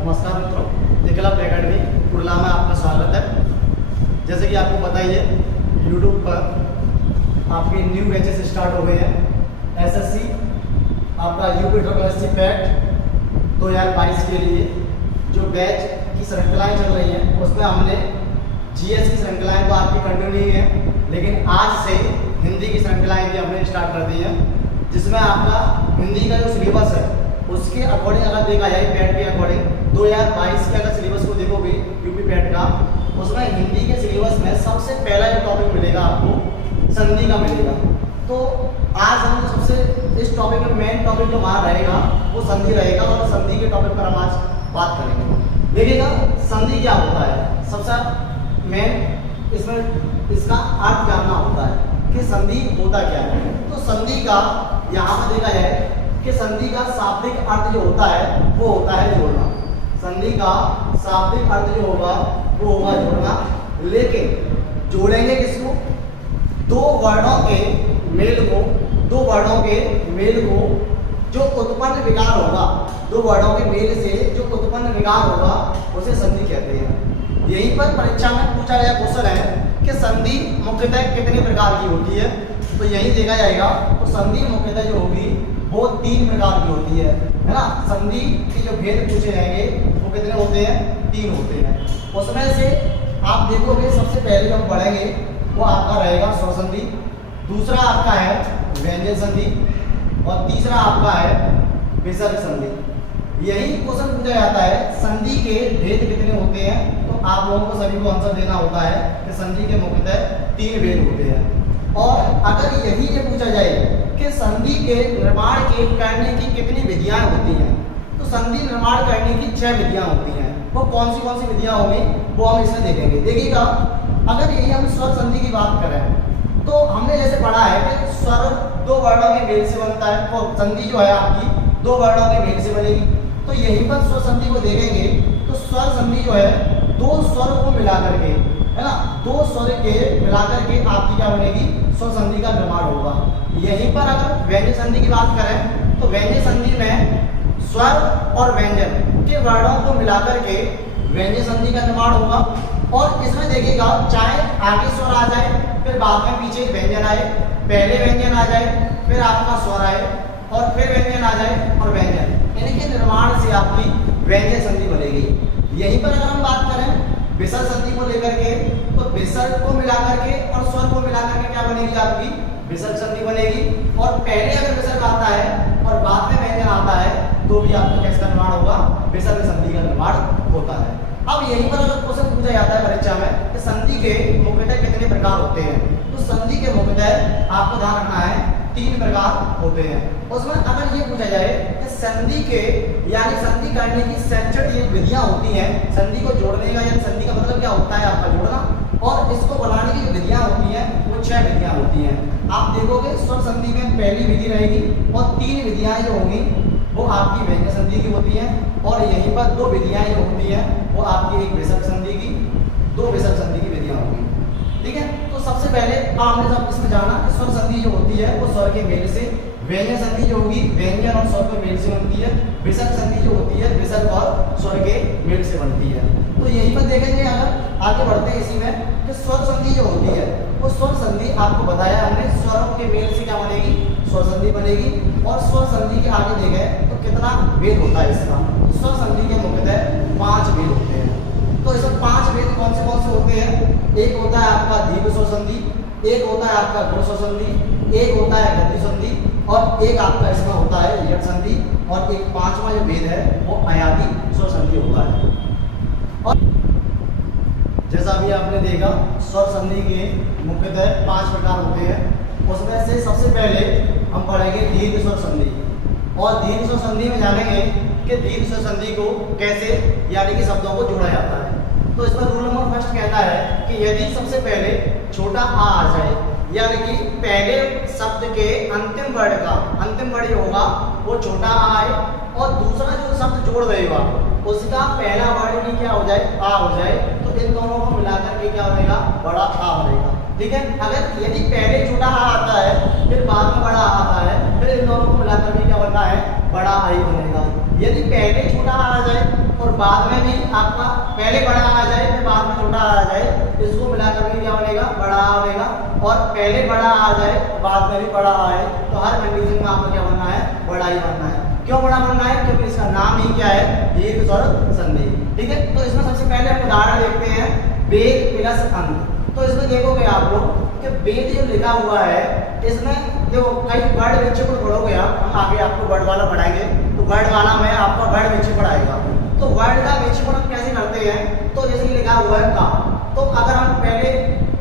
नमस्कार मित्रों, एकलव्य एकेडमी कुड़ला में आपका स्वागत है। जैसे कि आपको पता ही है, यूट्यूब पर आपके न्यू बैचेस स्टार्ट हो गए हैं। एसएससी आपका यूपी ट्रिपल पैक्ट 2022 के लिए जो बैच की श्रृंखलाएँ चल रही हैं, उसमें हमने जीएस की श्रृंखलाएँ तो आपकी कंटिन्यू ही है, लेकिन आज से हिंदी की श्रृंखलाएँ भी हमने स्टार्ट कर दी हैं, जिसमें आपका हिंदी का जो सिलेबस है उसके अकॉर्डिंग अगर देखा जाए पैट के अकॉर्डिंग 2022 के अगर सिलेबस को देखोगे यूपी पैट का, उसमें हिंदी के सिलेबस में सबसे पहला जो टॉपिक मिलेगा आपको संधि का मिलेगा। तो आज हम सबसे इस टॉपिक में मेन टॉपिक जो हमारा रहेगा वो संधि रहेगा, और संधि के टॉपिक पर हम आज बात करेंगे। देखिएगा संधि क्या होता है, सबसे मेन इसमें इसका अर्थ जानना होता है कि संधि होता क्या है। तो संधि का यहाँ पर देखा जाए कि संधि का शाब्दिक अर्थ जो होता है वो होता है जोड़ना। संधि का शाब्दिक अर्थ जो होगा वो होगा जोड़ना, लेकिन जोड़ेंगे किसको? दो वर्णों के मेल को जो उत्पन्न विकार होगा, दो वर्णों के मेल से जो उत्पन्न विकार होगा उसे संधि कहते हैं। यहीं पर परीक्षा में पूछा गया क्वेश्चन है कि संधि मुख्यतः कितने प्रकार की होती है, तो यही देखा जाएगा। तो संधि मुख्यतः जो होगी वो 3 प्रकार की होती है ना। संधि के जो भेद पूछे जाएंगे वो कितने होते हैं? 3 होते हैं। उसमें से आप देखोगे सबसे पहले जो हम पढ़ेंगे वो आपका रहेगा स्वसंधि, दूसरा आपका है व्यंजन संधि, और तीसरा आपका है विसर्ग संधि। यही क्वेश्चन पूछा जाता है संधि के भेद कितने होते हैं, तो आप लोगों को सभी को आंसर देना होता है कि संधि के मुख्यतः 3 भेद होते हैं। और अगर यही ये पूछा जाए कि संधि के निर्माण के करने की कितनी विधियां होती हैं, तो संधि निर्माण करने की 6 विधियां होती हैं। वो कौन सी विधियां होंगी वो हम इसमें देखेंगे। देखिएगा, अगर यही हम स्वर संधि की बात करें तो हमने जैसे पढ़ा है कि स्वर 2 वर्णों के मेल से बनता है, वो संधि जो है आपकी 2 वर्णों के मेल से बनेगी। तो यहीं पर स्वर संधि को देखेंगे तो स्वर संधि जो है 2 स्वर को मिलाकर के, है ना, 2 स्वर के मिलाकर के आपकी क्या बनेगी? स्वर संधि का निर्माण होगा। यहीं पर अगर व्यंजन संधि की बात करें तो व्यंजन संधि में स्वर और व्यंजन के वर्णों को मिलाकर के व्यंजन संधि का निर्माण होगा। और इसमें देखिएगा, चाहे आगे स्वर आ जाए फिर बाद में पीछे व्यंजन आए, पहले व्यंजन आ जाए फिर आपका स्वर आए और फिर व्यंजन आ जाए और व्यंजन, इनके निर्माण से आपकी व्यंजन संधि बनेगी। यहीं पर अगर हम बात करें विसर्ग संधि को लेकर के, तो विसर्ग को मिलाकर के और स्वर को मिलाकर के क्या बनेगी? आपकी विसर्ग संधि बनेगी। और पहले अगर विसर्ग आता है और बाद में व्यंजन आता है तो भी आपका किसका निर्माण होगा? विसर्ग संधि का निर्माण होता है। अब यहीं पर अगर क्वेश्चन पूछा जाता है परीक्षा में कि संधि के मुख्यतः कितने प्रकार होते हैं, तो संधि के मुख्यतः आपको ध्यान रखना है 3 प्रकार होते हैं। उसमें अगर ये पूछा जाए कि संधि के यानी संधि करने की शैक्षणिक ये विधियां होती हैं, संधि को जोड़ने का या संधि का मतलब क्या होता है? आपका जोड़ना, और इसको बनाने की जो विधियां होती हैं वो 6 विधियां होती हैं। आप देखोगे स्वर संधि में पहली विधि रहेगी और 3 विधियां जो होंगी वो आपकी व्यंजन संधि की होती हैं, और यहीं पर 2 विधियां जो होती हैं वो आपकी एक विसर्ग संधि की, 2 विसर्ग संधि की विधियां होंगी। ठीक है, तो सबसे पहले आपने सब इसमें जाना कि स्वर संधि जो होती है वो स्वर के मेल से, व्यंजन संधि जो होगी व्यंजन और स्वर के मेल से बनती है, विसर्ग संधि जो होती है विसर्ग और स्वर के मेल से बनती है। तो यहीं पर देखेंगे, अगर आगे बढ़ते हैं इसी में, कि स्वर संधि जो होती है वो स्वर संधि आपको बताया हमने स्वरों के मेल से क्या बनेगी? स्वर संधि बनेगी। और स्वर संधि के आगे देखें तो कितना भेद होता है इसका? स्वर संधि के मुख्यतः 5 भेद होते हैं। तो इसमें 5 भेद कौन से होते हैं? एक होता है आपका दीर्घ स्वर संधि, एक होता है आपका गुण स्वर संधि, एक होता है गद्य संधि, और एक आपका इसका होता है लियट संधि, और एक 5वां जो भेद है वो अयादी स्वर संधि होता है। और जैसा भी आपने देखा, स्वर संधि के मुख्यतः 5 प्रकार होते हैं। उसमें से सबसे पहले हम पढ़ेंगे दीर्घ स्वर संधि, और दीर्घ स्वर संधि में जानेंगे कि दीर्घ स्वर संधि को कैसे यानी कि शब्दों को जोड़ा जाता है। तो इसमें रूल नंबर फर्स्ट कहता है कि यदि सबसे पहले छोटा आ जाए, यानी कि पहले शब्द के अंतिम वर्ड जो होगा वो छोटा आ आए, और दूसरा जो शब्द जोड़ देगा उसका पहला वर्ड भी क्या हो जाए? आ हो जाए, तो इन दोनों को मिलाकर के क्या बनेगा? बड़ा आ बनेगा। ठीक है, अगर यदि पहले छोटा आ आता है फिर बाद में बड़ा आ आता है, फिर इन दोनों को मिलाकर के क्या बनना है? बड़ा आई बनेगा। यदि पहले छोटा आ जाए और बाद में भी आपका पहले बड़ा आ जाए फिर बाद में छोटा आ जाए, इसको मिलाकर भी क्या बनेगा, बड़ा आ बनेगा। और पहले बड़ा आ जाए बाद में भी बड़ा आए, तो हर कंडीशन में आपको क्या बनना है, बड़ा ही बनना है। क्यों बड़ा बनना है, क्योंकि इसका नाम ही क्या है, दीर्घ स्वर संधि। ठीक है, तो इसमें सबसे पहले हम उदाहरण देखते हैं वेद प्लस अंत। तो इसमें देखोगे आप लोग कि वेद जो लिखा हुआ है इसमें जो कई वर्ड विक्षेपण पढ़ोगे आप, हम आगे आपको वर्ड वाला पढ़ाएंगे, तो वर्ड वाला में आपका वर्ड विक्षेपण आएगा। तो वर्ड का विक्षेपण हम कैसे करते हैं, तो जैसे कि लिखा हुआ है का, तो अगर हम पहले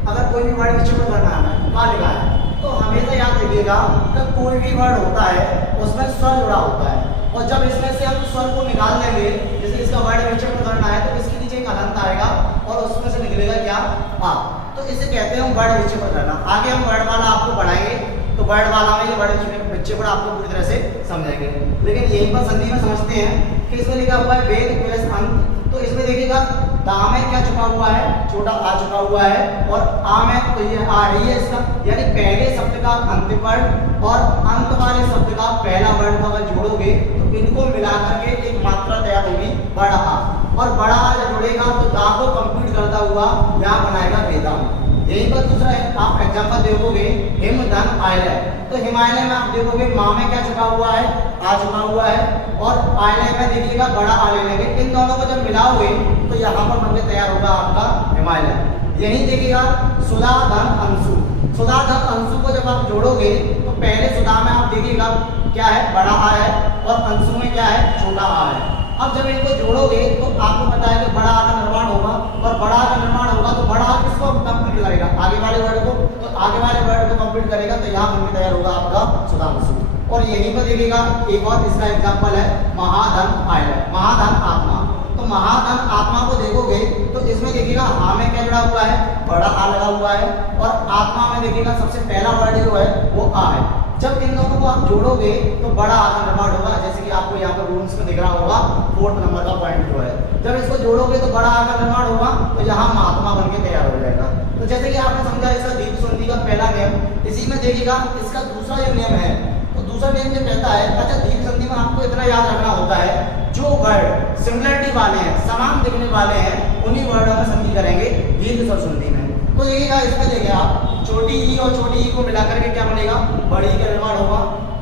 अगर कोई भी वर्ड विक्षेपण करना है का लिखा है, तो हमेशा याद रखिएगा कि कोई भी वर्ड होता है उसमें स्वर जुड़ा होता है, और जब इसमें से हम स्वर को निकाल लेंगे, जैसे इसका वर्ड विक्षेपण करना है तो इसके नीचे एक हलंत आएगा और उसमें से निकलेगा क्या, आ। तो इसे कहते हैं हम वर्ड विक्षेपण करना। आगे हम वर्ड वाला आपको पढ़ाएंगे, तो वर्ड वाला में ये वर्ड विक्षेपण आपको पूरी तरह से समझाएंगे। लेकिन यहीं पर संधि में समझते हैं कि इसमें लिखा हुआ है वेद प्लस अंत। तो इसमें देखिएगा दा में क्या छुपा हुआ है, छोटा आ छुपा हुआ है, और आ में तो ये आ रही है इसका, यानी पहले शब्द का अंतिम वर्ड और अंत वाले शब्द का पहला वर्ड अगर जोड़ोगे तो इनको मिला करके एक मात्रा तैयार होगी बड़ा आ, और बड़ा आ जब जुड़ेगा तो दा को कंप्लीट करता हुआ यहाँ बनाएगा वेदांत। यही पर दूसरा है, आप एग्जाम्पल देखोगे हिम धन आयलय, तो हिमालय में आप देखोगे माँ में क्या छुपा हुआ है, आ छुपा हुआ है, और आयलय में देखिएगा बड़ा आ ले लेंगे। इन दोनों को जब मिलाओगे तो यहाँ पर बनके तैयार होगा आपका हिमालय। यही देखिएगा सुधा धन अंशु, सुधा धन अंशु को जब आप जोड़ोगे तो पहले सुधा में आप देखिएगा क्या है, बड़ा आ है, और अंशु में क्या है, छोटा आ है। अब जब इनको जोड़ोगे तो आपको पता है कि बड़ा आ का निर्माण होगा, और बड़ा आ का निर्माण होगा तो बड़ा आ किसको कंप्लीट करेगा, आगे वाले वर्ड को, तो आगे वाले वर्ड को कंप्लीट करेगा तो यहाँ बनके तैयार होगा आपका सुधांशु। और यहीं पर देखिएगा एक और इसका एग्जाम्पल है महाधन आयलय, महाधन आत्मा। तो महाधन आत्मा को देखोगे तो इसमें देखिएगा हा में क्या जुड़ा हुआ है, बड़ा आ लगा हुआ है, और आत्मा में देखिएगा सबसे पहला वर्ड जो है वो आ है। जब इन दोनों को आप जोड़ोगे तो बड़ा आ का निर्माण होगा, जैसे कि आपको यहाँ पर रूल्स में दिख रहा होगा 4th नंबर का पॉइंट जो है। जब इसको जोड़ोगे तो बड़ा आ का निर्माण होगा, तो यहाँ महात्मा बनके तैयार हो जाएगा। तो जैसे कि आपने समझा इसका दीर्घ संधि का पहला नियम, इसी में देखिएगा इसका दूसरा जो नियम है, तो दूसरा नियम जो कहता है, अच्छा दीर्घ संधि में आपको इतना याद रखना होता है जो वर्ड सिमिलरिटी वाले हैं, समान दिखने वाले हैं, उन्हीं वर्डों में संधि करेंगे दीर्घ स्वर संधि में। तो देखिएगा इसमें देखिए आप छोटी ई और छोटी ई को मिलाकर के क्या बनेगा, बड़ी ई का निर्माण होगा।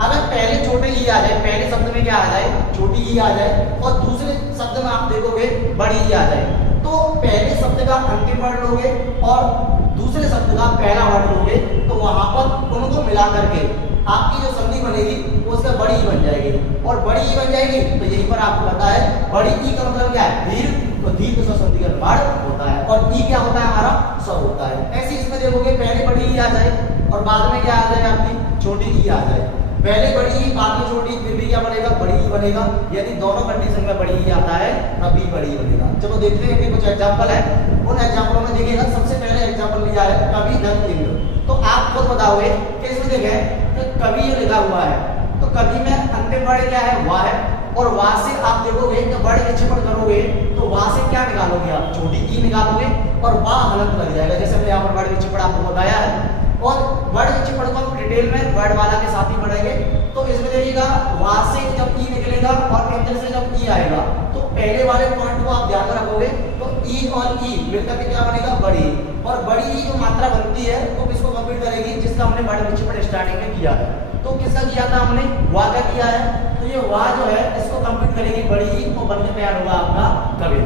अगर पहले छोटे ई आ जाए, पहले शब्द में क्या आ जाए, छोटी ई आ जाए, और दूसरे शब्द में आप देखोगे बड़ी ई आ जाए, तो पहले शब्द का अंतिम वर्ड लोगे और दूसरे शब्द का पहला वर्ड लोगे, तो वहां पर उनको मिला करके आपकी जो संधि बनेगी वो उसका बड़ी ई बन जाएगी, और बड़ी ई बन जाएगी तो यहीं पर आपको पता है बड़ी ई का मतलब क्या है, दीर्घ, तो दीर्घ स्वर संधि का निर्माण होता है, और ई क्या होता है, हमारा स्वर होता है। ऐसे इसमें देखोगे पहले बड़ी ई आ जाए और बाद में क्या आ जाए, आपकी छोटी ई आ जाए, पहले बड़ी ई बाद में छोटी, फिर भी क्या बनेगा, बड़ी ई बनेगा। यदि दोनों कंडीशन में बड़ी ई आता है तब भी बड़ी ई बनेगा। चलो देखते हैं कि कुछ एग्जांपल है, उन एग्जांपलों में देखिएगा सबसे पहले एग्जांपल लिया है कवि धन इंद्र। तो आप खुद बताओगे कि इसमें देखें कि कवि लिखा हुआ है, तो कवि में अंतिम वर्ड क्या है, वाह है, और वाह से आप देखोगे तो वर्ड विक्षेपण करोगे तो वाह से क्या निकालोगे, आप छोटी ई निकालोगे और वाह हलंत लग जाएगा, जैसे मैंने यहाँ पर वर्ड विक्षेपण आपको बताया है। और वर्ड विक्षेपण को हम डिटेल में वर्ड वाला के साथ ही पढ़ेंगे। तो इसमें देखिएगा वाह से जब ई निकलेगा और इंद्र से जब ई आएगा, तो पहले वाले पॉइंट को आप ध्यान में रखोगे, तो ई और ई मिलकर के क्या बनेगा, बड़ी, और बड़ी ई जो मात्रा बनती है वो तो किसको कंप्लीट करेगी, जिसका हमने वर्ड विक्षेपण स्टार्टिंग में किया है। तो किसका किया था हमने, वाह का किया है, तो ये वाह जो है इसको कंप्लीट करेगी बड़ी ई, को बनकर तैयार होगा आपका कवि।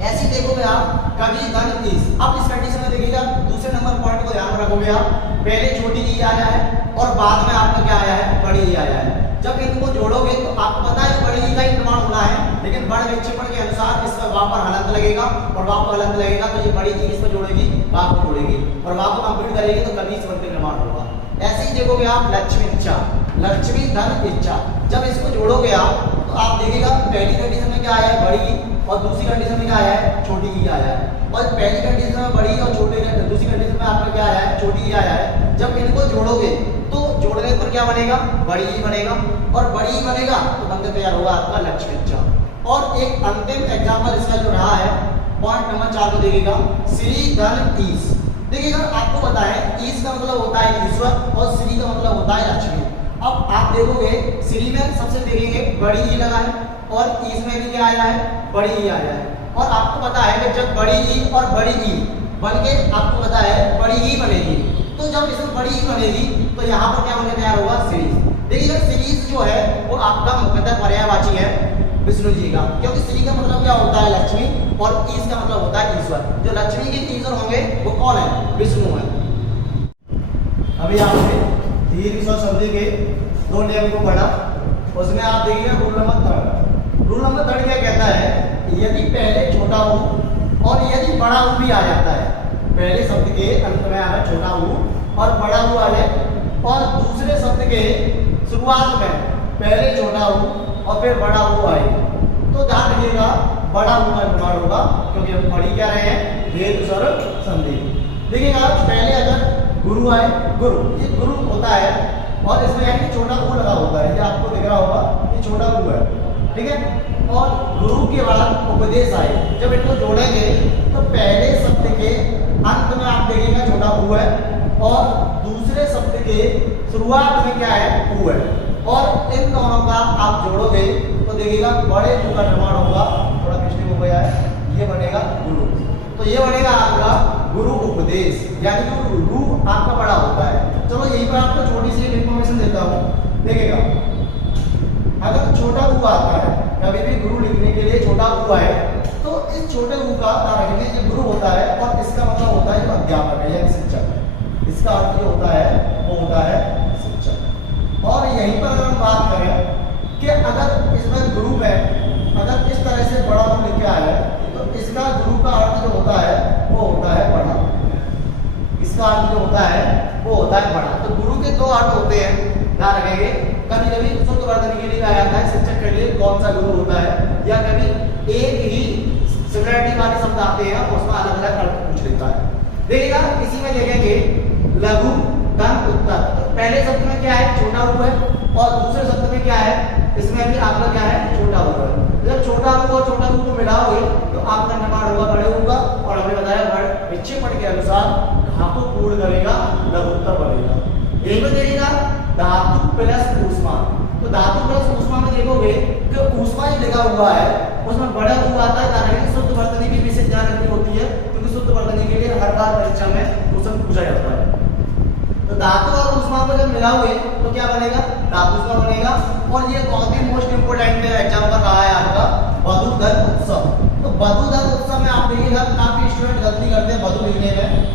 ऐसे ही देखोगे आप कवि धन ईस। अब इस कंडीशन में देखिएगा दूसरे नंबर पॉइंट को ध्यान में रखोगे आप, पहले छोटी ई आया है और बाद में आपका क्या आया है, बड़ी ई आया है। जब इनको जोड़ोगे तो आपको पता है बड़ी ई का ही निर्माण होना है, लेकिन वर्ड विक्षेपण के अनुसार इसका वाह पर हलंत लगेगा, और वाह पर हलंत लगेगा तो ये बड़ी ई इसको जोड़ेगी, वाह को जोड़ेगी, और वाह को कंप्लीट करेगी तो कवि स्वर का निर्माण होगा। ऐसे ही देखोगे आप लक्ष्मी इच्छा, लक्ष्मी धन इच्छा, जब इसको जोड़ोगे आप तो आप देखिएगा पहली कंडीशन में क्या आया है, बड़ी, और दूसरी कंडीशन में क्या आया है, छोटी ई आया है, और पहली कंडीशन में बड़ी और छोटी, दूसरी कंडीशन में आपका क्या आया है, छोटी ई आया है। जब इनको जोड़ोगे तो जोड़ने पर क्या बनेगा, बड़ी ई बनेगा, और बड़ी ई बनेगा तो बनकर तैयार होगा आपका लक्ष्मी इच्छा। और एक अंतिम एग्जाम्पल इसका जो रहा है पॉइंट नंबर 4 को देखिएगा, श्री धन ईश। देखिएगा आपको पता है ईश का मतलब होता है ईश्वर और श्री का मतलब होता है लक्ष्मी। अब आप देखोगे श्री में सबसे देखेंगे बड़ी ई लगा है और ईस में भी क्या आया है, बड़ी ई आया है। और आपको पता है कि जब बड़ी ई और बड़ी ई बन के आपको पता है बड़ी ई बनेगी, तो जब इसमें बड़ी ई बनेगी तो यहाँ पर क्या बनने तैयार होगा, सीरीज। देखिए सीरीज जो है वो आपका मुख्यतः पर्यायवाची है विष्णु जी का, क्योंकि श्री का मतलब क्या होता है, लक्ष्मी, और ईश का मतलब होता है ईश्वर। जो लक्ष्मी के ईश्वर होंगे वो कौन है, विष्णु है। अभी आपने दीर्घ स्वर संधि के 2 नियम को पढ़ा, उसमें आप देखिए रूल नंबर 3। रूल नंबर 3 क्या कहता है, यदि पहले छोटा ऊ और यदि बड़ा ऊ भी आ जाता है, पहले शब्द के अंत में आना छोटा ऊ और बड़ा ऊ आ जाए, और दूसरे शब्द के शुरुआत में पहले छोटा ऊ और फिर बड़ा ऊ आए, तो ध्यान रखिएगा बड़ा ऊ का निर्माण होगा, क्योंकि हम पढ़ी क्या रहे हैं, दीर्घ स्वर संधि। देखिएगा पहले अगर गुरु आए, गुरु, ये गुरु होता है और इसमें यानी छोटा ऊ लगा होता है, ये आपको दिख रहा होगा, ये छोटा ऊ है, ठीक है। और गुरु के बाद उपदेश आए, जब इनको जोड़ेंगे तो पहले शब्द के अंत में आप देखिएगा छोटा ऊ है और दूसरे शब्द के शुरुआत में क्या है, ऊ है, और इन दोनों का आप जोड़ोगे तो देखिएगा बड़े ऊ का निर्माण होगा। थोड़ा पिछले हो गया है, ये बनेगा गुरु, तो ये बनेगा आपका गुरु उपदेश, यानी कि रू आपका बड़ा होता है। चलो यहीं पर आपको छोटी सी इंफॉर्मेशन देता हूँ, देखिएगा अगर छोटा ऊ आता है, कभी भी गुरु लिखने के लिए छोटा ऊ आए, तो इस छोटे ऊ का रखने ये गुरु होता है और इसका मतलब होता है जो अध्यापक है यानी शिक्षक, इसका अर्थ जो होता है वो होता है शिक्षक। और यहीं पर अगर हम बात करें कि अगर इसमें गुरु में अगर इस तरह से बड़ा ऊ लिखा है, तो इसका गुरु का अर्थ जो होता है वो होता है बड़ा, इसका अर्थ जो होता है वो होता है बड़ा। तो गुरु के 2 अर्थ होते हैं, ध्यान रखेंगे। कभी कभी शुद्ध वर्तनी के लिए कहा जाता है शिक्षक के लिए कौन सा गुरु होता है, या कभी एक ही सिमिलरिटी वाले शब्द आते हैं उसमें अलग अलग अर्थ पूछ लेता है। देखिएगा इसी में देखेंगे लघु धन उत्तर, तो पहले शब्द में क्या है, छोटा ऊ है, और दूसरे शब्द में क्या है, इसमें भी आपका क्या है, छोटा ऊ है। जब छोटा ऊ और छोटा ऊ को मिलाओगे तो आपका निर्माण होगा बड़े ऊ का, और हमने बताया विक्षेपण के अनुसार धातु पूर्ण करेगा लघुत्तर बनेगा। यही में देखिएगा धातु प्लस ऊष्मा, तो धातु प्लस ऊष्मा में देखोगे कि ऊष्मा ही लिखा हुआ है, उसमें बड़ा ऊ आता है, कारण शुद्ध वर्तनी भी विशेष ध्यान रखनी होती है, क्योंकि शुद्ध वर्तनी के लिए हर बार परीक्षा में क्वेश्चन पूछा जाता है। तो धातु और ऊष्मा को जब मिलाओगे तो क्या बनेगा, धातु ऊष्मा बनेगा। और ये बहुत ही मोस्ट इंपोर्टेंट एग्जाम पर रहा है आपका वधु धन उत्सव। तो वधु धन उत्सव में आप देखिएगा काफी स्टूडेंट गलती करते हैं वधु लिखने में,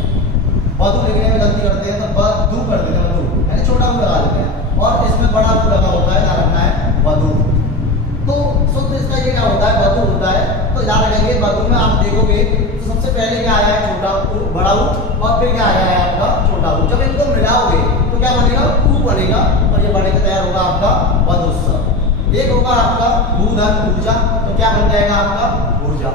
वधु लिखने में गलती करते हैं, तो वधु कर देते हैं, वधु यानी छोटा ऊ लगा देते हैं, और इसमें बड़ा ऊ लगा होता है, ध्यान रखना है वधु। तो शुद्ध इसका ये क्या होता है, वधु होता है। तो ध्यान रखेंगे वधु में आप देखोगे तो सबसे पहले क्या आया है, छोटा ऊ, बड़ा ऊ, और फिर क्या आया है आपका छोटा ऊ। जब इनको मिलाओगे तो क्या बनेगा, ऊ बनेगा, और ये बने का तैयार होगा आपका वधुत्सव। एक होगा आपका भू धन ऊर्जा, तो क्या बन जाएगा आपका ऊर्जा।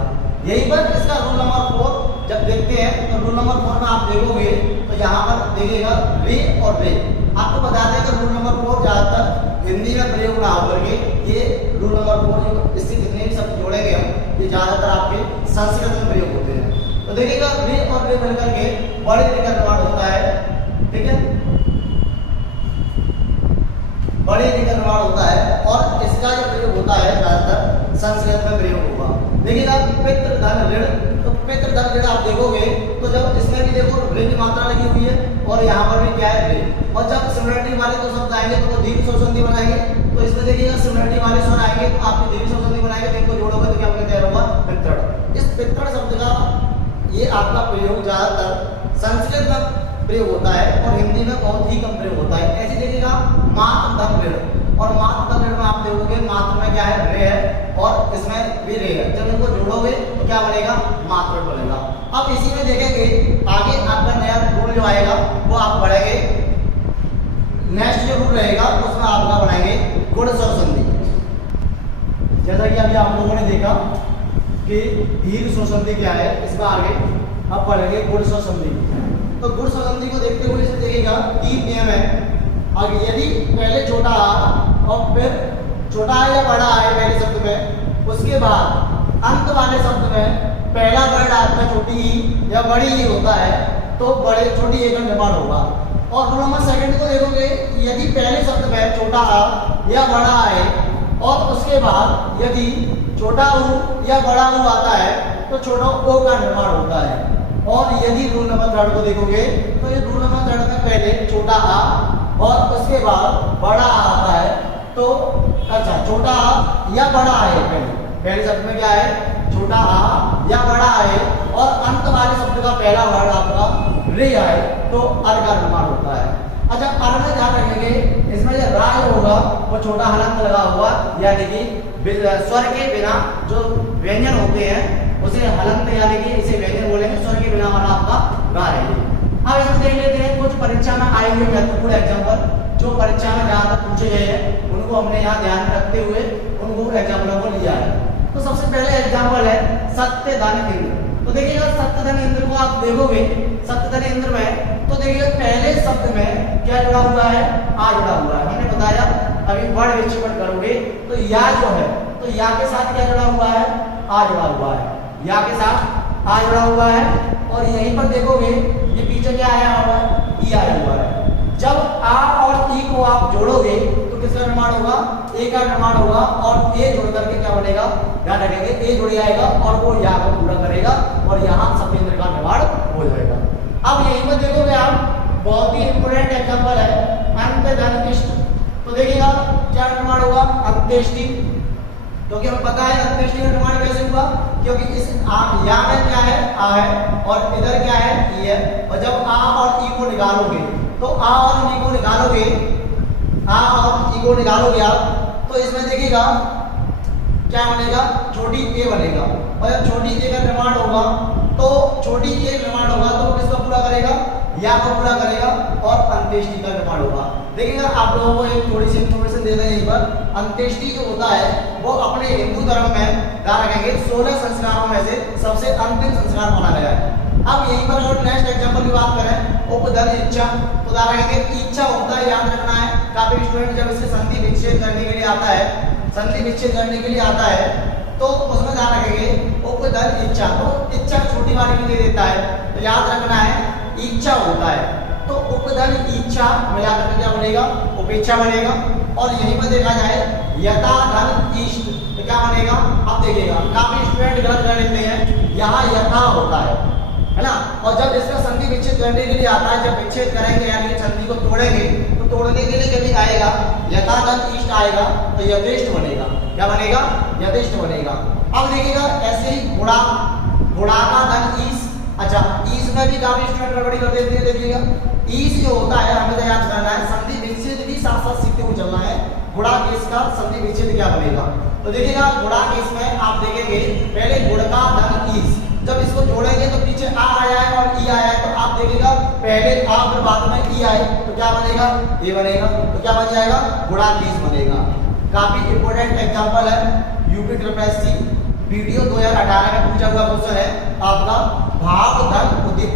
यही पर इसका रूल नंबर 4 जब देखते हैं तो रूल नंबर 4 में आप देखोगे तो यहाँ पर देखिएगा रे और रे। आपको बता दें कि रूल नंबर 4 ज्यादातर हिंदी में प्रयोग ना होकर के ये रूल नंबर 4 जो इससे जितने भी शब्द जोड़ेंगे हम, ये ज्यादातर आपके संस्कृत में प्रयोग होते हैं। तो देखिएगा रे और रे मिलकर के बड़े रे का निर्माण होता है, ठीक है, बड़े रे का निर्माण होता है, और इसका जो प्रयोग होता है ज्यादातर संस्कृत में प्रयोग होगा। देखिएगा पितृ धन ऋण, तो पितृ धन ऋण आप देखोगे तो जब इसमें भी देखो ऋण की मात्रा लगी हुई है, और यहाँ पर भी क्या है ऋण, और जब सिमिलरिटी वाले दो शब्द आएंगे तो वो दीर्घ स्वर संधि बनाएंगे। तो इसमें देखिएगा सिमिलरिटी वाले स्वर आएंगे तो आपकी दीर्घ स्वर संधि बनाएंगे, तो इनको जोड़ोगे तो क्या तैयार होगा, पितृ। इस पितृ शब्द का ये आपका प्रयोग ज्यादातर संस्कृत में प्रयोग होता है और हिंदी में बहुत ही कम प्रयोग होता है। ऐसे देखिएगा मातृ धन ऋण, और मातृ धन ऋण में आप देखोगे मातृ में क्या है, रे है, और इसमें भी रे है। जब इनको जोड़ोगे तो क्या बनेगा, मातृ बनेगा। अब इसी में देखेंगे आगे आपका नया रूल जो आएगा वो आप पढ़ेंगे, नेक्स्ट जो रूल रहेगा उसमें आपका बनाएंगे गुण स्वर संधि। जैसा कि अभी आप लोगों ने देखा कि दीर्घ स्वर संधि क्या है, इसमें आगे अब पढ़ेंगे गुण स्वर संधि। तो गुण स्वर संधि को देखते हुए इसे देखिएगा 3 नियम है। और यदि पहले छोटा आ और फिर छोटा है या बड़ा है पहले शब्द में, उसके बाद अंत वाले शब्द में पहला वर्ड आपका छोटी ई या बड़ी ई होता है, तो बड़े छोटी ए का निर्माण होगा। और रूल नंबर सेकंड को देखोगे, यदि पहले शब्द में छोटा आ या बड़ा है और उसके बाद यदि छोटा ऊ या बड़ा ऊ आता है तो छोटा ओ का निर्माण होता है। और यदि रूल नंबर थर्ड को देखोगे तो ये रूल नंबर थर्ड में पहले छोटा आ और उसके बाद बड़ा आ आता है तो अच्छा छोटा आ या बड़ा आ है, पहले शब्द में क्या है, छोटा आ या बड़ा है और अंत वाले शब्द का पहला वर्ड आपका रे आए तो अर का निर्माण होता है। अच्छा अर में ध्यान रखेंगे, इसमें जो रा होगा वो छोटा हलंत लगा हुआ, यानी कि स्वर के बिना जो व्यंजन होते हैं उसे हलंत यानी कि इसे व्यंजन बोलेंगे, स्वर के बिना वाला आपका रा रहेगी। अब इसमें देख लेते हैं कुछ परीक्षा में आएंगे महत्वपूर्ण एग्जाम्पल जो परीक्षा में जहाँ तक पूछे गए हैं उनको हमने यहाँ ध्यान में रखते हुए उनको एग्जाम्पलों को लिया है। तो सबसे पहले एग्जाम्पल है सत्य धन इंद्र। तो देखिएगा सत्य धन इंद्र को आप देखोगे, सत्य धन इंद्र में तो देखिएगा पहले शब्द में क्या जुड़ा हुआ है, आ जुड़ा हुआ है। हमने बताया अभी वर्ण विक्षेपण करोगे तो या जो है तो या के साथ क्या जुड़ा हुआ है, आ जुड़ा हुआ है, या के साथ आ जुड़ा हुआ है। और यहीं पर देखोगे ये पीछे क्या आया हुआ है, ई आया हुआ है। जब आ और ई को आप जोड़ोगे तो किसका निर्माण होगा, ए का निर्माण होगा और ए जोड़ करके क्या बनेगा, ध्यान रखेंगे ए जुड़ जाएगा और वो या को पूरा करेगा और यहाँ सत्येंद्र का निर्माण हो जाएगा। अब यहीं पर देखोगे आप, बहुत ही इंपोर्टेंट एग्जांपल है अंत धन इष्ट। तो देखिएगा क्या निर्माण होगा, अंत्येष्टि। क्योंकि हमें पता है अंत्येष्टि का निर्माण कैसे हुआ, क्योंकि इस या में क्या है, आ है और इधर क्या है, ई है। और जब आ और ई को निकालोगे तो आ और ई को निकालोगे, आ और ई को निकालोगे आप तो इसमें देखिएगा क्या बनेगा, छोटी ए बनेगा। और जब छोटी ए का निर्माण होगा तो छोटी ए निर्माण होगा तो किसका पूरा करेगा, या को पूरा करेगा और अंत्येष्टि का निर्माण होगा। देखिएगा आप लोगों को एक थोड़ी सी इन्फॉर्मेशन दे दें यहीं पर, अंत्येष्टि जो होता है वो अपने हिंदू धर्म में ध्यान रखेंगे 16 संस्कारों में से सबसे अंतिम संस्कार माना गया है। अब यहीं पर अगर नेक्स्ट एग्जांपल की बात करें, उपधन इच्छा, तो ध्यान रखेंगे इच्छा होता है, याद रखना है। काफी स्टूडेंट जब इसे संधि विच्छेद करने के लिए आता है, संधि विच्छेद करने के लिए आता है तो उसमें ध्यान रखेंगे उपधन इच्छा, तो इच्छा छोटी वाली भी दे देता है तो याद रखना है इच्छा होता है। तो उपधन इच्छा मिला करके क्या बनेगा, उपेक्षा बनेगा। और यहीं पर देखा जाए यथा धन इष्ट तो क्या बनेगा, अब देखिएगा काफी स्टूडेंट गलत कर लेते हैं, यहाँ यथा होता है ना। और जब इसका संधि विच्छेद करने के लिए आता है, जब विच्छेद करेंगे यानी कि संधि को तोड़ेंगे तो तोड़ने के लिए कभी आएगा यथा धन इष्ट आएगा तो यथेष्ट बनेगा। क्या बनेगा, यथेष्ट बनेगा। अब देखिएगा ऐसे ही गुणा, गुणा का धन ईस। अच्छा ईस में भी काफी स्टूडेंट गड़बड़ी कर देते हैं। देखिएगा ईस जो होता है हमें याद करना है, संधि विच्छेद भी साथ साथ सीखते हुए चलना है। गुणा केस का संधि विच्छेद क्या बनेगा, तो देखिएगा गुणा केस में आप देखेंगे पहले गुण का धन ईस, जब इसको जोड़ेंगे तो पीछे आ आया है और ई आया है तो आप देखिएगा पहले आ और बाद में ई आए तो क्या बनेगा, ये बनेगा। तो क्या बन जाएगा, गुणा केस बनेगा। काफी इंपोर्टेंट एग्जांपल है, यूपी ट्रिपल वीडियो 2018 में पूछा हुआ क्वेश्चन है आपका, भाव धन उदित।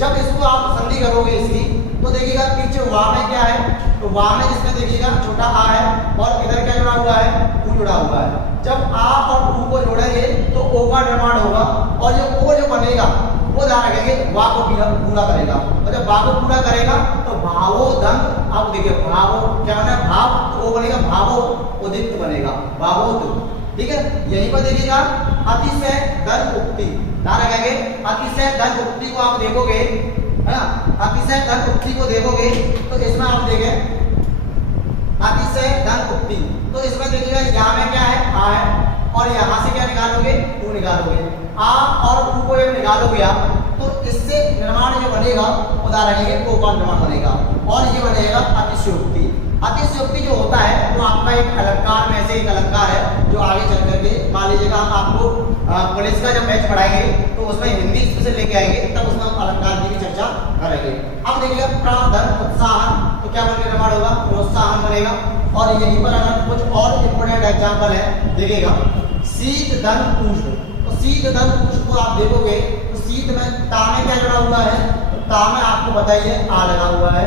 जब इसको आप संधि करोगे इसकी तो देखिएगा पीछे वा में क्या है, तो वा में इसमें देखिएगा छोटा आ है और इधर क्या जुड़ा हुआ है, ऊ जुड़ा हुआ है। जब आ और ऊ को जोड़ेंगे तो ओ का निर्माण होगा और जो ओ जो बनेगा वो ध्यान रखेंगे वा को पूरा करेगा। और जब वा को पूरा करेगा तो भावो धन, आप देखिए भावो क्या बना, भाव तो ओ बनेगा भावो उदित बनेगा, भावोत। ठीक है, यहीं पर देखिएगा अतिशय धन उक्ति, ध्यान रखेंगे अतिशय धन उक्ति को आप देखोगे है ना, अतिशय धन उक्ति को देखोगे तो इसमें आप देखें अतिशय धन उक्ति, तो इसमें देखिएगा यहाँ में क्या है, आ है और यहाँ से क्या निकालोगे, ऊ निकालोगे। आ और ऊ को जब निकालोगे आप तो इससे निर्माण जो बनेगा उदाहरण रखेंगे ओ का निर्माण बनेगा और ये बनेगा अतिशयोक्ति। अतिशयोक्ति जो होता है वो आपका एक अलंकार में से एक अलंकार है जो आगे चल करके मान लीजिएगा आपको पुलिस का जब मैच पढ़ाएंगे तो उसमें हिंदी से लेके आएंगे तब उसमें अलंकार की भी चर्चा करेंगे। अब देखिएगा प्राधन उत्साहन, तो क्या बनकर निर्माण होगा, प्रोत्साहन बनेगा। और यहीं पर अगर कुछ और इंपोर्टेंट एग्जाम्पल है देखिएगा शीत धन उष्ण, तो शीत धन उष्ण को आप देखोगे तो शीत में ता में क्या जुड़ा हुआ है, तो ता में आपको बताइए आ लगा हुआ है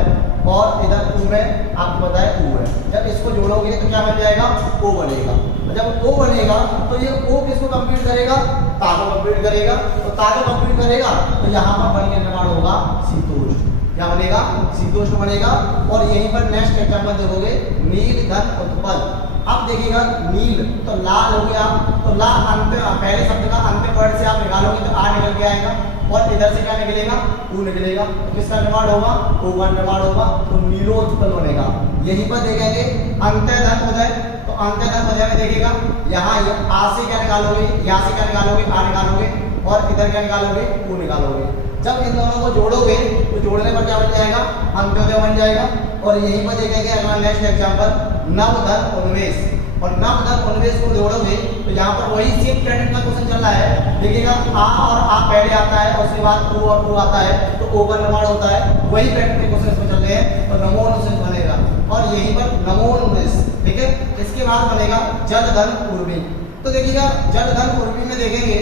और इधर ऊ में आपको बताया ऊ है। जब इसको जोड़ोगे तो क्या बन जाएगा, ओ बनेगा। जब ओ बनेगा तो ये ओ किसको कंप्लीट करेगा, ता को कंप्लीट करेगा। तो ता को कंप्लीट करेगा तो यहाँ पर बन के निर्माण होगा शीतोष्ण। क्या बनेगा, शीतोष्ण बनेगा। और यहीं पर नेक्स्ट एग्जाम्पल देखोगे, नील घन उत्पल। अब देखिएगा नील तो लाल हो गया, तो ला अंत पहले शब्द का अंतिम वर्ड से आप निकालोगे तो आ निकल के आएगा, और इधर से क्या निकलेगा, ऊ निकलेगा। तो किसका निर्माण होगा, ऊ का निर्माण होगा, तो नीलोत्पल बनेगा। यहीं पर देखेंगे अंत्य धन उदय, तो अंत्य धन उदय में देखिएगा यहाँ आ से क्या निकालोगे, यहाँ से क्या निकालोगे, आ निकालोगे, और इधर क्या निकालोगे, ऊ निकालोगे। जब इन दोनों को जोड़ोगे तो जोड़ने पर क्या बन जाएगा, अंत्योदय बन जाएगा। और यहीं पर देखेंगे अगला नेक्स्ट एग्जांपल, नवधन उन्मेष। और नवधन उन्मेष को जोड़ोगे तो यहाँ पर वही सेम पैटर्न का क्वेश्चन चल रहा है। देखिएगा आ और आ पहले आता है, और उसके बाद ऊ और ऊ आता है, तो ओ का निर्माण होता है। वही पैटर्न के क्वेश्चन इसमें चल रहे हैं, तो नमोन्मेष बनेगा। और यहीं पर नमोन्मेष, ठीक है। इसके बाद बनेगा जलधन उर्मी। तो देखिएगा जलधन उर्मी में देखेंगे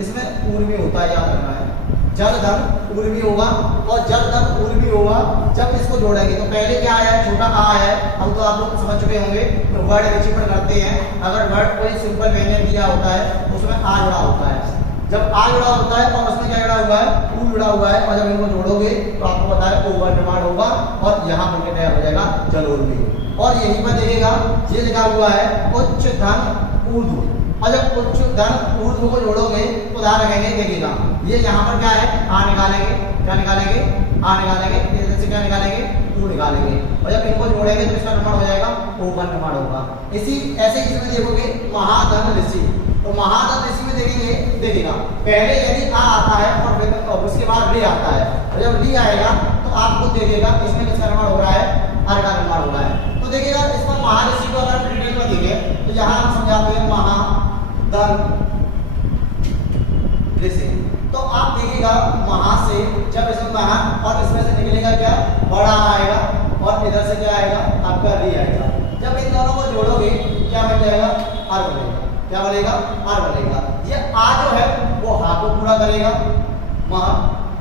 इसमें उर्मी होता है, याद रखना है, जलधन उर्मी होगा। और जलधन उर्मी होगा जब इसको जोड़ेंगे तो पहले क्या आया है, छोटा आ है, हम तो आप लोग समझ चुके होंगे। तो वर्ड रिचिपल करते हैं, अगर वर्ड कोई सिंपल व्यंजन दिया होता है तो उसमें आ जुड़ा होता है। जब आ जुड़ा होता है और उसमें क्या जुड़ा हुआ है, ऊ जुड़ा हुआ है, और जब इनको जोड़ोगे तो आपको पता है ओ का निर्माण होगा, और यहाँ बनके तैयार हो जाएगा जल उर्मी। और यहीं पर देखिएगा ये लिखा हुआ है उच्च धन ऊर्ध्व। और जब उच्च धन ऊर्ध्व को जोड़ोगे तो ध्यान रखेंगे, देखिएगा ये यहाँ पर क्या है, आ निकालेंगे, क्या निकालेंगे, आ निकालेंगे, इधर से क्या निकालेंगे, ऊ निकालेंगे। और जब इनको जोड़ेंगे तो इसका निर्माण हो जाएगा, ओ का निर्माण होगा। इसी ऐसे इसमें देखोगे महाधन ऋषि। तो महाधन ऋषि में देखेंगे, देखिएगा पहले यदि आ आता है और उसके बाद री आता है, और जब री आएगा तो आपको देखिएगा इसमें किसका निर्माण हो रहा है, अर का निर्माण हो रहा है। तो देखिएगा इसमें महाऋषि को अगर डिटेल में देखें तो यहाँ हम समझाते हैं महाधन ऋषि। तो आप देखिएगा महा से जब इसमें महा और इसमें से निकलेगा क्या, बड़ा आएगा, और इधर से क्या आएगा, आपका री आएगा। जब इन दोनों को जोड़ोगे क्या बन जाएगा, आर बनेगा। क्या बनेगा, आर बनेगा। ये आ जो है वो हा को पूरा करेगा, महा,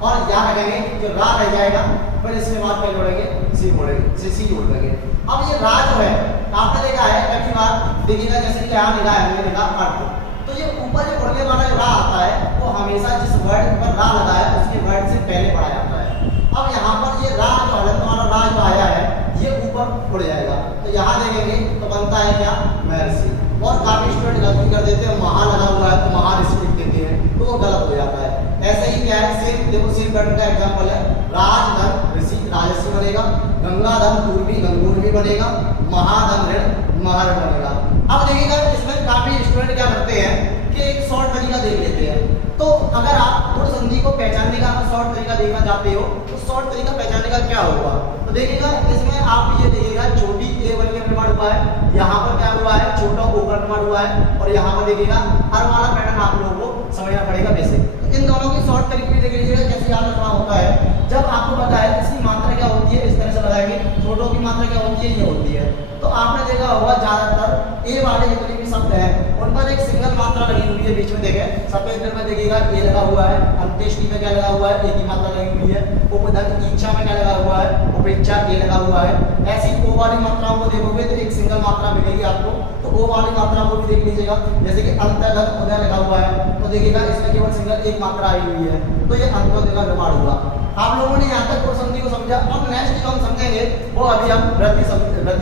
और यहाँ रखेंगे जो रा रह जाएगा, फिर इसके बाद क्या जोड़ेंगे, सी जोड़ेंगे, सी जोड़ देंगे। अब ये रा जो है आपने देखा है कई बार, देखिएगा जैसे कि यहाँ लिखा है, हमने लिखा अर्थ, तो ये ऊपर जो पढ़ने वाला जो रा आता है वो हमेशा जिस वर्ड पर रा लगा है उसके वर्ड से पहले पढ़ा जाता है। अब यहाँ पर ये रा जो हलंत वाला रा जो आया है ये ऊपर उड़ जाएगा, तो यहाँ देखेंगे तो बनता है क्या, महर्षि। और काफी स्टूडेंट गलती कर देते हैं, महा लगा हुआ है तो महाऋषि लिख देते हैं, तो वो गलत हो जाता है। ऐसे ही क्या है, सेम देखो सेम पैटर्न का एग्जांपल है, राजधन ऋषि राजर्षि बनेगा, गंगाधन उर्मी गंगोर्मी बनेगा, महाधन ऋण महारण बनेगा। अब देखिएगा इसमें काफी स्टूडेंट क्या करते हैं कि एक शॉर्ट तरीका देख लेते हैं। तो अगर आप गुण संधि को पहचानने का शॉर्ट तरीका देखना चाहते हो तो शॉर्ट तरीका पहचानने का क्या होगा, तो देखिएगा इसमें आप ये देखिएगा छोटी ए बन के निर्माण हुआ है, यहाँ पर क्या हुआ है, छोटा ओ का निर्माण हुआ है, और यहाँ पर देखिएगा हर वाला पैटर्न आप लोगों को समझना पड़ेगा बेसिक। तो इन दोनों की शॉर्ट तरीके भी देख लीजिएगा कैसे याद रखना होता है। जब आपको पता है इसकी मात्रा क्या होती है, इस तरह से बताएंगे, छोटों की मात्रा क्या होती है, ये होती है। तो आपने देखा होगा ज्यादातर ए वाले जितने भी शब्द हैं उन पर एक सिंगल मात्रा लगी हुई है, बीच में देखें सफेद रंग में देखिएगा ए लगा हुआ है, अंत्येष्टि में क्या लगा हुआ है, एक ही मात्रा लगी हुई है, उपधन इच्छा में क्या लगा हुआ है, उपेक्षा ए लगा हुआ है। ऐसी ओ वाली मात्राओं को देखोगे तो एक सिंगल मात्रा मिलेगी आपको, तो ओ वाली मात्रा को भी देख लीजिएगा, जैसे कि अंतर्गत उदय लगा हुआ है, तो देखिएगा इसमें केवल सिंगल एक मात्रा आई हुई है, तो ये अंत्योदय का निर्माण हुआ। आप लोगों ने यहाँ तक संधि को समझा। अब नेक्स्ट जो हम समझेंगे वो अभी हम वृद्धि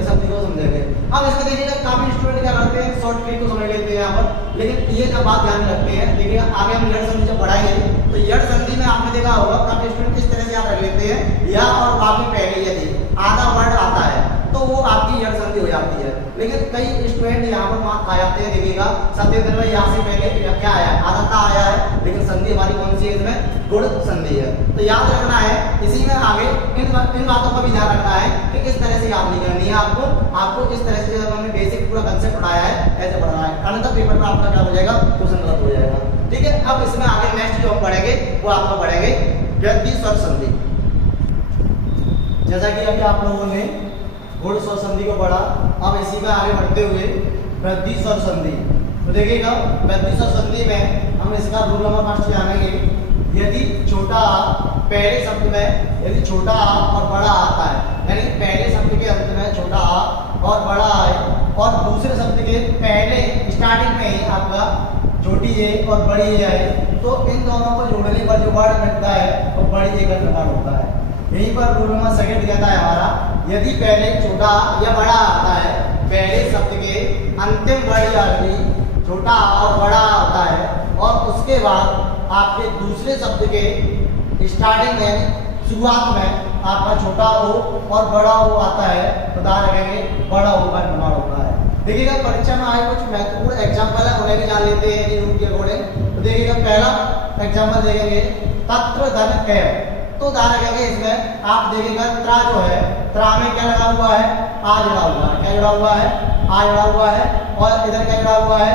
संधि को समझेंगे। अब इसमें देखिएगा काफी स्टूडेंट क्या करते हैं, शॉर्ट ट्रिक को समझ लेते हैं यहाँ पर, लेकिन ये जब बात ध्यान रखते हैं, देखिएगा आगे हम यड़ संधि जब पढ़ाएंगे तो यड़ संधि में आपने देखा होगा काफी स्टूडेंट किस तरह से याद रख लेते हैं, या और आपके पहले यदि आधा वर्ड आता है तो वो आपकी यड़ संधि हो जाती है। लेकिन कई स्टूडेंट यहाँ पर मार्क खा जाते हैं, देखिएगा सत्य में यहाँ से पहले क्या आया, आधा आया है, लेकिन संधि हमारी कौन सी है, इसमें गुण संधि है। तो याद रखना है, इसी में आगे इन बातों का भी ध्यान रखना है कि किस तरह से याद नहीं करनी है आपको इस तरह से जब हमने बेसिक पूरा कंसेप्ट पढ़ाया है ऐसे पढ़ना है, अन्यथा पेपर में आपका क्या हो जाएगा, क्वेश्चन गलत हो जाएगा। ठीक है, अब इसमें आगे नेक्स्ट जो हम पढ़ेंगे वो आपको पढ़ेंगे वृद्धि स्वर संधि। जैसा कि अभी आप लोगों ने गुण स्वर संधि को पढ़ा, अब इसी में आगे बढ़ते हुए वृद्धि स्वर संधि। तो देखिएगा वृद्धि स्वर संधि में हम इसका रूल नंबर 5 जानेंगे। यदि छोटा आ पहले शब्द में, यदि छोटा आ और बड़ा आता है, यानी पहले शब्द के अंत में छोटा आ और बड़ा आए, और दूसरे शब्द के पहले स्टार्टिंग में ही आपका छोटी ए और बड़ी ए आए, तो इन दोनों को जोड़ने पर जो वर्ड बनता है वो बड़ी ए का निर्माण होता है। यहीं पर रूल नंबर सेकंड कहता है हमारा, यदि पहले छोटा या बड़ा आता है, पहले शब्द के अंतिम वर्ड यानी छोटा और बड़ा होता है, और उसके बाद आपके दूसरे शब्द के स्टार्टिंग में शुरुआत में आपका छोटा हो और बड़ा हो आता है, तो ध्यान रखेंगे बड़ा होगा निर्माण होता है। देखिएगा परीक्षा में आए कुछ महत्वपूर्ण एग्जाम्पल है, उन्हें भी जान लेते हैं रूल के अकॉर्डिंग। तो देखिएगा पहला एग्जाम्पल देखेंगे तत्र धन एव। तो ध्यान रखेंगे इसमें आप देखिएगा त्रा जो है, त्रा में क्या लगा हुआ है, आ जुड़ा हुआ है, क्या जुड़ा हुआ है, आ जुड़ा हुआ है, और इधर क्या जुड़ा हुआ है,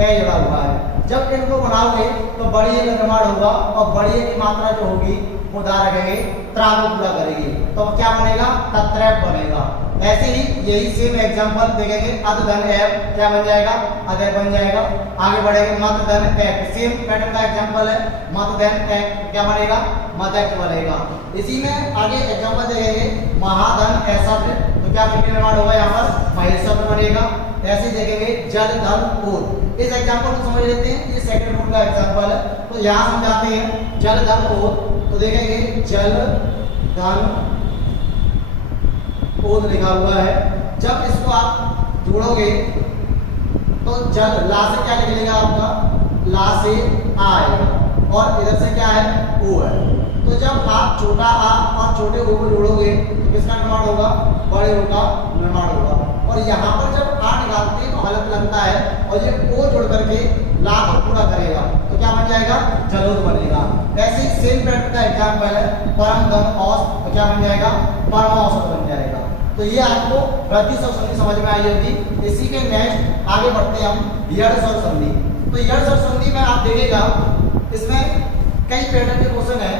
ए जुड़ा हुआ है। जब इनको बनाओगे तो बड़ी का निर्माण होगा, और बड़ी की मात्रा जो होगी वो ध्यान रखेंगे त्रा को पूरा करेगी, तो क्या बनेगा, तत्रैव बनेगा। ऐसे ही यही सेम एग्जांपल देखेंगे, अध धन एव क्या बन जाएगा, अधैव बन जाएगा। आगे बढ़ेंगे मत धन एक, सेम पैटर्न का एग्जांपल है, मत धन एक क्या बनेगा, मदक बनेगा। इसी में आगे एग्जांपल देखेंगे महाधन ऐसा, तो क्या निर्माण होगा यहाँ पर, महिषद बनेगा। ऐसे देखेंगे जल धन ओर, इस एग्जांपल को समझ लेते हैं, ये सेकंड रूल का एग्जांपल है। तो यहाँ समझाते हैं जल धन ओर, तो देखेंगे जल धन ओद लिखा हुआ है। जब इसको आप जोड़ोगे तो जल ला से क्या निकलेगा आपका, ला से आ आएगा, और इधर से क्या है, ओ है। तो जब आप छोटा आ और छोटे ओ को जोड़ोगे तो किसका निर्माण होगा, बड़े ओ का निर्माण होगा। और यहाँ पर जब आ निकालते हैं तो हलक लगता है, और ये ओ जोड़ करके ला को पूरा करेगा, तो क्या बन जाएगा, जलोद बनेगा। ऐसे ही सेम पैटर्न का एग्जांपल है परम धन औस, तो क्या बन जाएगा, परम औसत बन जाएगा। तो ये आपको वृद्धि स्वर संधि समझ में आई होगी। इसी के नेक्स्ट आगे बढ़ते हैं हम यड़ स्वर संधि। तो यड़ स्वर संधि में आप देखिएगा इसमें कई पैटर्न के क्वेश्चन है।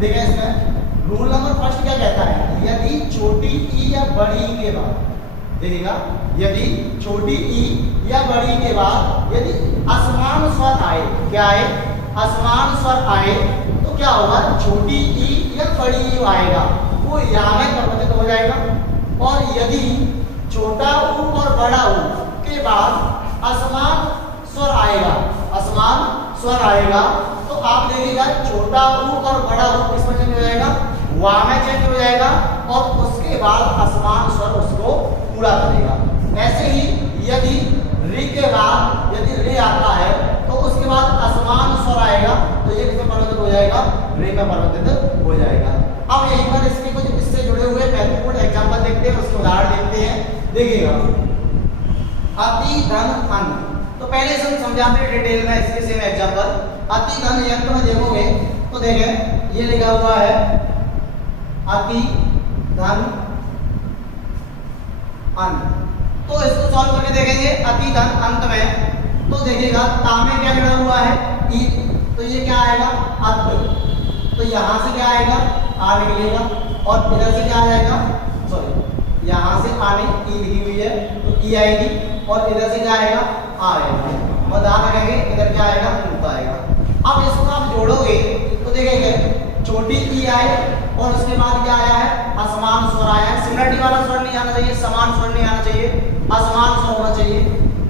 देखिए इसमें रूल नंबर फर्स्ट क्या कहता है, यदि छोटी ई या बड़ी ई के बाद, देखिएगा यदि छोटी ई या बड़ी के बाद यदि असमान स्वर आए, क्या आए, असमान स्वर आए, तो क्या होगा, छोटी ई या बड़ी ई आएगा, वो या में परिवर्तित हो जाएगा। और यदि छोटा ऊ और बड़ा ऊ के बाद असमान स्वर आएगा, असमान स्वर आएगा, तो आप देखिएगा छोटा ऊ और बड़ा ऊ किसमें चेंज हो जाएगा, वा में चेंज हो जाएगा, और उसके बाद असमान स्वर उसको पूरा करेगा। ऐसे ही यदि रि के बाद यदि रे आता है तो उसके बाद असमान स्वर आएगा, तो ये किसमें परिवर्तित हो जाएगा, रे में परिवर्तित हो जाएगा। अब यहीं पर इसके कुछ इससे जुड़े हुए महत्वपूर्ण एग्जांपल देखते हैं, उसके उदाहरण देखते हैं। देखिएगा अति धन अन्न, तो पहले से हम समझाते हैं डिटेल में इसके सेम एग्जांपल। अति धन यंत्र में देखोगे तो देखें ये लिखा हुआ है अति धन अन्न, तो इसको सॉल्व करके देखेंगे अति धन अंत में, तो देखिएगा ता में क्या जुड़ा हुआ है, ई, तो ये क्या आएगा, अत, तो यहाँ से क्या आएगा, आ निकलेगा, और इधर से क्या आ जाएगा, सॉरी यहाँ से आने ई लिखी हुई है तो ई आएगी, और इधर से क्या आएगा, आ आएगा, और ध्यान रखेंगे इधर क्या आएगा, ऊपर आएगा। अब इसको आप जोड़ोगे तो देखेंगे छोटी ई आए और उसके बाद क्या आया है, असमान स्वर आया है। सिमिलरिटी वाला स्वर नहीं आना चाहिए, समान स्वर नहीं आना चाहिए, असमान स्वर होना चाहिए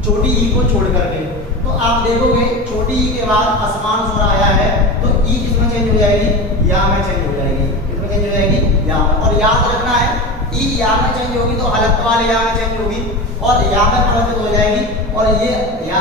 छोटी ई को छोड़ करके। तो आप देखोगे छोटी ई के बाद असमान स्वर आया है, तो ई किसमें चेंज हो जाएगी, या में चेंज हो जाएगी, किसमें चेंज हो जाएगी, या में। और याद रखना है ई या में चेंज होगी तो हलक वाले या में चेंज होगी, और या में परिवर्तित हो जाएगी, और ये या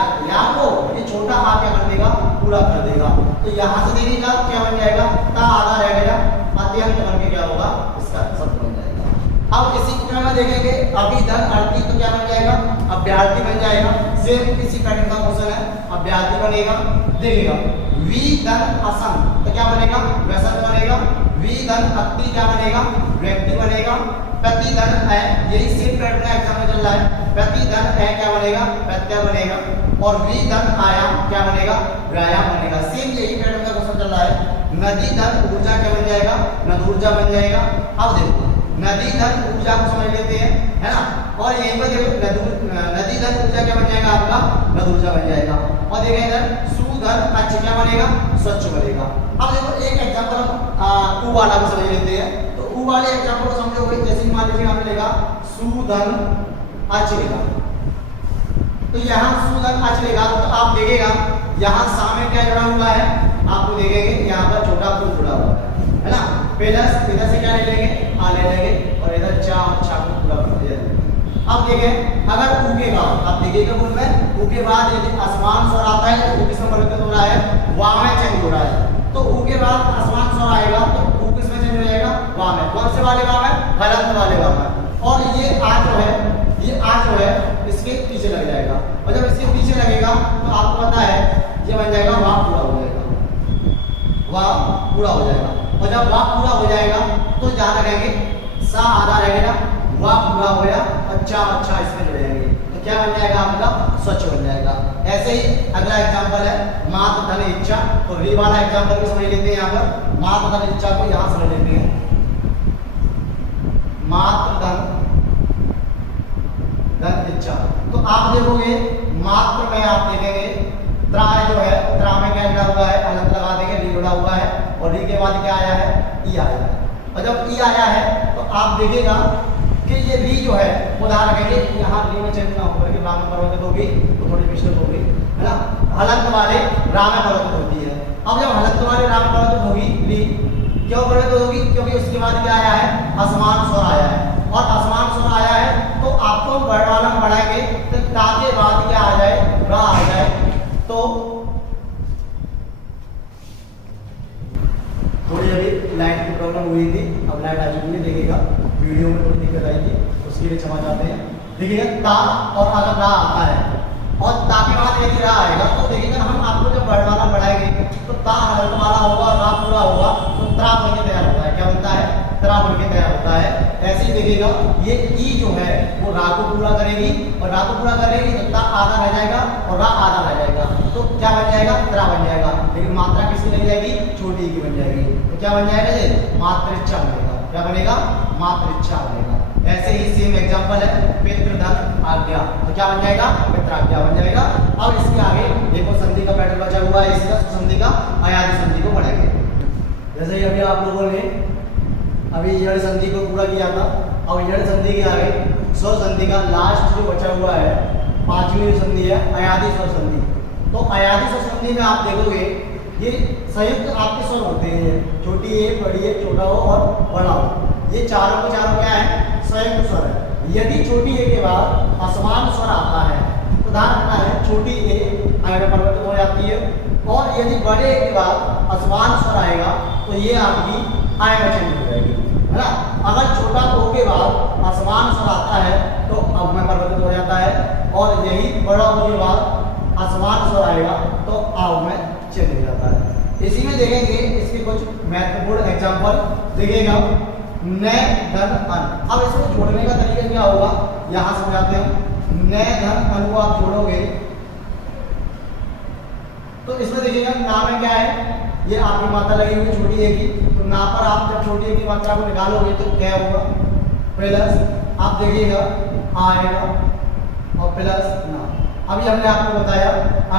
को ये छोटा आ क्या कर देगा, पूरा कर देगा। तो यहाँ से देखिएगा क्या बन जाएगा, ता आधा रह गया, अत्यंत बन के क्या होगा, इसका शब्द बन जाएगा। अब इसी क्रम में देखेंगे अभिधन अर्थी, तो क्या बन जाएगा, अभ्यार्थी बन जाएगा। सेम किसी पैटर्न का क्वेश्चन है, अभ्यार्थी बनेगा। देखिएगा वी धन असंग, तो क्या बनेगा, व्यसन बनेगा। वी धन अति क्या बनेगा, व्यक्ति बनेगा। प्रति धन है, यही सेम पैटर्न का एग्जाम में चल रहा है, प्रति धन है क्या बनेगा, प्रत्यय बनेगा। और वी धन आयाम क्या बनेगा, व्यायाम बनेगा। सेम यही पैटर्न का क्वेश्चन चल रहा है। नदी धन ऊर्जा क्या बन जाएगा, नदूर्जा बन जाएगा। अब देखो नदी धन ऊर्जा को समझ लेते हैं, है ना, और यहीं पर देखो नदी धन ऊर्जा क्या बन जाएगा आपका, नदूर्जा बन जाएगा। और देखिए इधर सुधन अच्छ क्या बनेगा, स्वच्छ बनेगा। अब देखो एक एग्जांपल ऊ वाला को समझ लेते हैं। तो ऊ वाले एग्जांपल को समझोगे, जैसे मान लीजिए हमने लिखा सुधन अच्छ लिखा, तो यहाँ सुधन अच्छ लिखा, तो आप देखिएगा यहाँ सामने क्या जुड़ा हुआ है, आपको देखेंगे यहाँ पर छोटा पुल जुड़ा हुआ है ना। पहला इधर से क्या निकलेगा, ले लेंगे और इधर चा को पूरा कर दिया। अब देखें अगर ऊ के बाद, अब देखिएगा बोल में ऊ के बाद यदि असमान स्वर आता है तो ऊ किसमें परिवर्तित हो रहा है, वा में चेंज हो रहा है। तो ऊ के बाद असमान स्वर आएगा तो ऊ किसमें चेंज हो जाएगा, वा में। कौन से वाले वा में, हलंत वाले वा में। और ये आ जो है, ये आ जो है इसके पीछे लग जाएगा, और जब इसके पीछे लगेगा तो आपको पता है ये बन जाएगा वा पूरा हो जाएगा, वा पूरा हो जाएगा। और जब वा पूरा हो जाएगा तो जहाँ लगेंगे सा आधा रहेगा, वा पूरा हो गया, अच्छा इसमें जुड़ जाएंगे तो क्या बन जाएगा आपका, स्वच्छ बन जाएगा। ऐसे ही अगला एग्जांपल है मात धन इच्छा। तो री वाला एग्जांपल भी समझ लेते हैं। यहाँ पर मात धन इच्छा को यहाँ समझ लेते हैं। मात धन इच्छा, तो आप देखोगे मात्र में आप देखेंगे त्रा जो है, त्रा में क्या जुड़ा हुआ है, अलग लगा देंगे, री जुड़ा हुआ है, और री के बाद क्या आया है, ई आया है। और जब ई आया है तो आप देखिएगा कि ये री जो है उदाहरण रखेंगे, यहाँ री में चेंज ना होकर के राम परिवर्तित होगी तो थोड़ी मिस्टेक होगी, है ना। हलंत वाले राम में परिवर्तित होती है। अब जब हलंत वाले राम में परिवर्तित होगी, री क्यों परिवर्तित होगी, क्योंकि उसके बाद क्या आया है, असमान स्वर आया है। और असमान स्वर आया है तो आपको वर्णमाला बढ़ाएंगे तो ता के बाद क्या आ जाए, रा आ जाए। तो थोड़ी अभी लाइट की प्रॉब्लम हुई थी, अब लाइट आ चुकी है। देखिएगा वीडियो में थोड़ी दिक्कत आई थी, उसके लिए क्षमा चाहते हैं। देखिएगा ता और अगर रा आता है और ता के बाद यदि रा आएगा तो देखिएगा हम आपको जब वर्णमाला बढ़ाएंगे तो ता वर्णमाला होगा, रा पूरा होगा तो त्रा बन के तैयार होता है। क्या बनता है, त्रा बन के तैयार होता है। ऐसे ही देखिएगा ये ई जो है वो रा को पूरा करेगी, और रा को पूरा करेगी तो ता आधा रह जाएगा और रा आधा रह जाएगा, तो क्या बन जाएगा, त्रा बन जाएगा। लेकिन मात्रा किसकी लग जाएगी, छोटी की बन जाएगी। तो क्या बन जाएगा, ये मातृच्छा बनेगा। क्या बनेगा, मातृच्छा बनेगा। ऐसे ही सेम एग्जांपल है पितृधन आज्ञा, तो क्या बन जाएगा, पितृाज्ञा बन जाएगा। अब इसके आगे देखो संधि का पैटर्न बचा हुआ है, इसका संधि का अयादि संधि को बढ़ाएंगे। जैसे ही अभी आप लोगों ने अभी यड़ संधि को पूरा किया था, और यड़ संधि के आगे स्वर संधि का लास्ट जो बचा हुआ है, पांचवी संधि है अयादि स्वर संधि। तो अयादि स्वर संधि में आप देखोगे ये संयुक्त आपके स्वर होते हैं, छोटी ए, बड़ी ए, छोटा हो और बड़ा हो। ये चारों के चारों क्या है, संयुक्त स्वर है। यदि छोटी ए के बाद असमान स्वर आता है तो ध्यान रखना है छोटी ए आय में परिवर्तित हो जाती है, और यदि बड़े ए के बाद असमान स्वर आएगा तो ये आपकी आय में चेंज हो जाएगी, है ना। अगर छोटा ओ के बाद असमान स्वर आता है तो अब में परिवर्तित हो जाता है, और यही बड़ा ओ के बाद असमान स्वर आएगा तो आव में चेंज हो जाता है। इसी में देखेंगे इसके कुछ महत्वपूर्ण एग्जांपल। देखिएगा न धन अन। अब इसको जोड़ने का तरीका क्या होगा, यहां समझाते हैं। न धन अन को आप जोड़ोगे तो इसमें देखिएगा ना में क्या है, ये आपकी मात्रा लगी हुई छोटी ए की, तो ना पर आप जब छोटी ए की मात्रा को निकालोगे तो क्या होगा, प्लस आप देखिएगा आएगा और प्लस ना। अभी हमने आपको बताया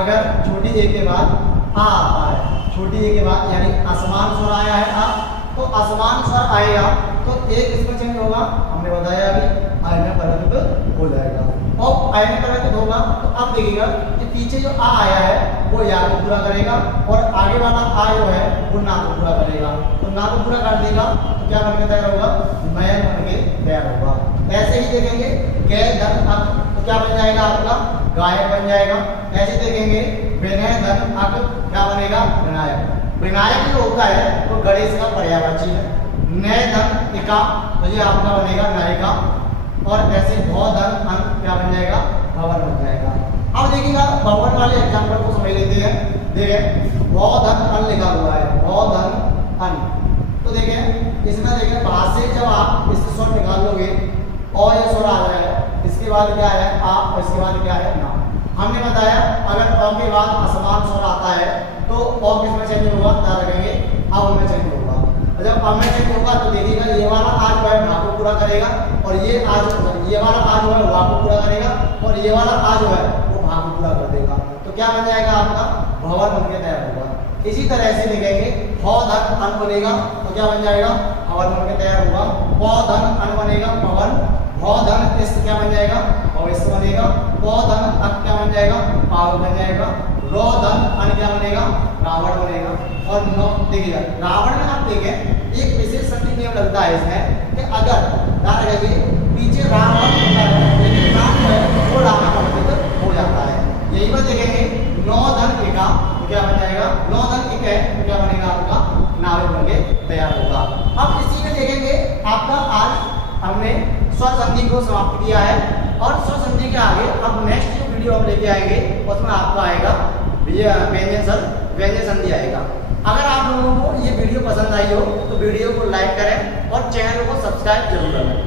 अगर छोटी ए के बाद आ आता है, छोटी ए के बाद यानी असमान स्वर आया है आ, तो असमान स्वर आएगा तो एक इसमें चेंज होगा, हमने बताया अभी आय में परिवर्तित हो जाएगा। और आय में परिवर्तित होगा तो अब देखिएगा कि पीछे जो आ आया है वो या को पूरा करेगा, और आगे वाला आ जो है वो ना को पूरा करेगा। तो ना को पूरा कर देगा तो क्या बनके तैयार होगा, नयन बनके तैयार होगा। ऐसे ही देखेंगे कै धन अक, तो क्या बन जाएगा आपका, गायक बन जाएगा। ऐसे देखेंगे विनय धन अक, क्या बनेगा, विनायक। विनायक जो होता है वो गणेश का पर्यायवाची है। नय धन इका, तो ये आपका बनेगा नायिका। और ऐसे भौ धन अन क्या बन जाएगा, भवन बन जाएगा। अब देखिएगा भवन वाले एग्जांपल को समझ लेते हैं। देखिए भौ धन अन लिखा हुआ है, भौ धन अन। तो देखिए इसमें देखिए बाहर से जब आप इससे स्वर निकाल लोगे और ये स्वर आ जाएगा, इसके बाद क्या है आ, और इसके बाद क्या है ना। हमने बताया अगर अ के बाद असमान स्वर आता है तो अ किसमें चेंज होगा, ता रखेंगे, आ में चेंज होगा। और जब अ में चेंज होगा तो देखिएगा ये वाला आ जो है भा को पूरा करेगा, और ये आ जो ये वाला आ जो है वा को पूरा करेगा, और ये वाला आ जो है वो भा को पूरा कर देगा। तो क्या बन जाएगा आपका, भवन बनके तैयार होगा। इसी तरह से देखेंगे भौ धन अन बनेगा तो क्या बन जाएगा, भवन बनके तैयार होगा। पौ धन अन बनेगा, भवन। भौ धन इस क्या बन जाएगा, भविष्य बनेगा। पौ धन अक क्या बन जाएगा, पावक बन जाएगा। रो धन अन क्या बनेगा, रावण बनेगा। और नौ देखिएगा रावण में आप देखें एक विशेष संधि नियम लगता है इसमें कि अगर ध्यान रखिए पीछे राम होता है लेकिन नाम जो है वो राम परिवर्तित हो जाता है। यही पर देखेंगे नौ धन एका तो क्या बन जाएगा, नौ धन एक है तो क्या बनेगा आपका नावे बन के तैयार होगा। अब इसी में देखेंगे आपका आज हमने स्वर संधि को समाप्त किया है और स्वर संधि के आगे अब नेक्स्ट जो वीडियो हम लेके आएंगे उसमें आपका आएगा व्यंजन संधि आएगा। अगर आप लोगों को ये वीडियो पसंद आई हो तो वीडियो को लाइक करें और चैनल को सब्सक्राइब जरूर करें।